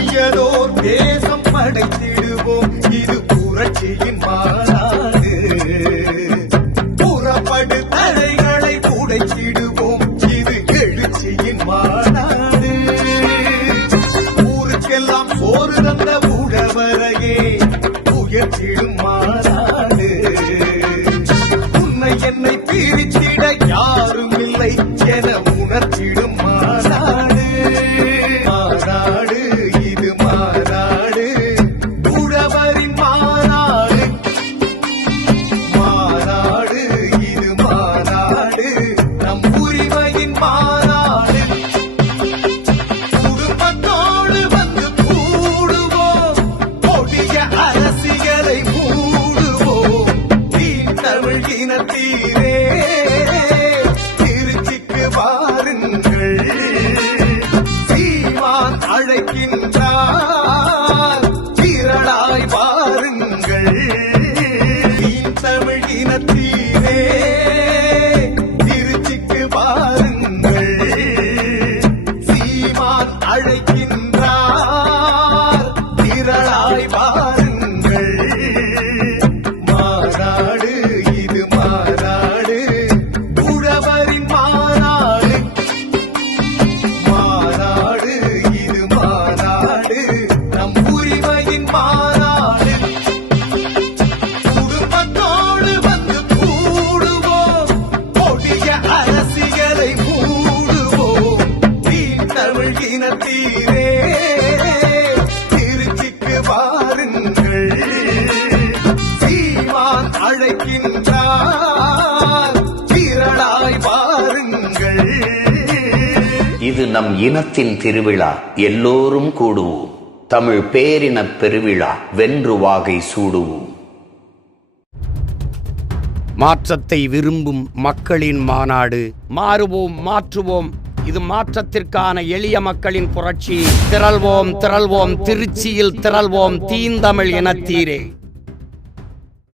புதியதோர் தேசம் படைத்திடுவோம். இது புரட்சியின் மாநாடு. புறப்படு தடைகளை உடைத்திடுவோம். இது எழுச்சியின் மாநாடு. ஊருக்கெல்லாம் சோறு தந்த உழவரையே உயர்த்திடும் மாநாடு. உன்னை என்னை பிரித்திட யாரும் இல்லை என உணர்த்திடும் மாநாடு. மாநாடு இது மாநாடு. உழவரின் மாநாடு. மாநாடு இது மாநாடு. நம் உரிமையின் மாநாடு. குடும்பத்தோடு வந்து கூடுவோம். கொடிய அரசியலை மூடுவோம். தீன் தமிழ் இனத்தீரே திருச்சிக்கு வாருங்கள். சீமான் அழைக்கின்றார் திரளாய் வாருங்கள். தீன் தமிழ் இனத்தீரே திருச்சிக்கு வாருங்கள். சீமான் அழைக்கின்றார் திரளாய் வாருங்கள். மாநாடு இது மாநாடு. உழவரின் மாநாடு. மாநாடு இது மாநாடு. நம் உரிமையின் மாநாடு. குடும்பத்தோடு வந்து கூடுவோம். கொடிய அரசியலை மூடுவோம். தீன் தமிழ் இனத்தீரே திருச்சிக்கு வாருங்கள். சீமான் அழைக்கின்றார் திரளாய் வாருங்கள். இது நம் இனத்தின் திருவிழா, எல்லோரும் கூடுவோம். தமிழ் பேரினப் பெருவிழா, வென்று வாகை சூடுவோம். மாற்றத்தை விரும்பும் மக்களின் மாநாடு. மாறுவோம், மாற்றுவோம். இது மாற்றத்திற்கான எளிய மக்களின் புரட்சி. திரள்வோம், திரள்வோம், திருச்சியில் திரள்வோம். தீந்தமிழ் இனத்தீரே.